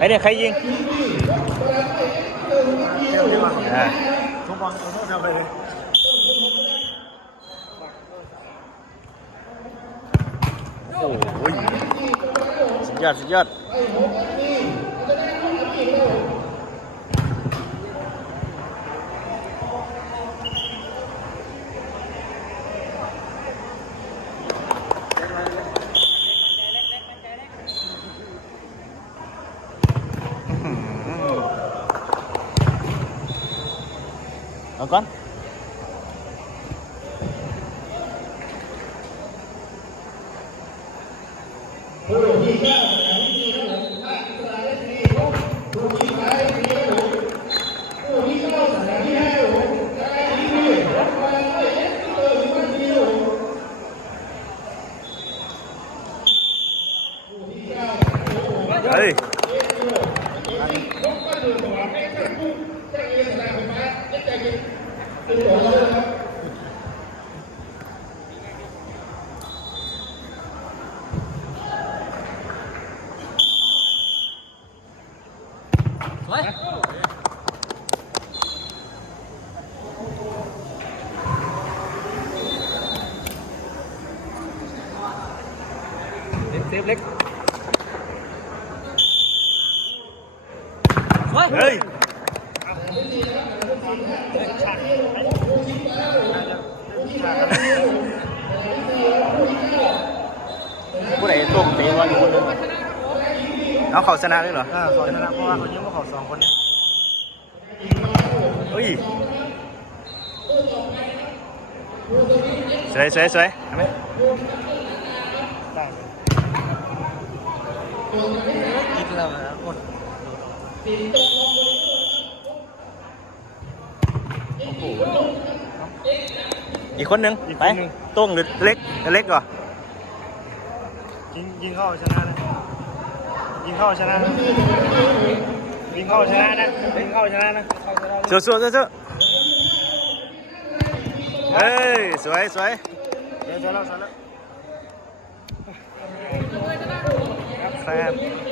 ไอ้เนี่ยใครยิงทุกบอลโทษไปเลยโอ้ยสุดยอดสุดยอดเอาก่อนเฮ้ยเซฟเล็กเฮ้ยผู้ใดตุ้มตีว่าอยู่คนนึงเอาเขาชนะด้วยเหรอสอนชนะเพราะว่าเขายิงพวกเขา2 คนนี้เฮ้ยสวยสวยสวยทำไหมได้คิดแล้วนะหมดอีกคนหนึ่งไปตุ้งหรือเล็กเล็กก่อนยิงเข้าชนะนะยิงเข้าชนะนะยิงเข้าชนะนะยิงเข้าชนะนะสู้สู้สู้สู้เฮ้ยสวยสวยเดี๋ยวแล้วครับ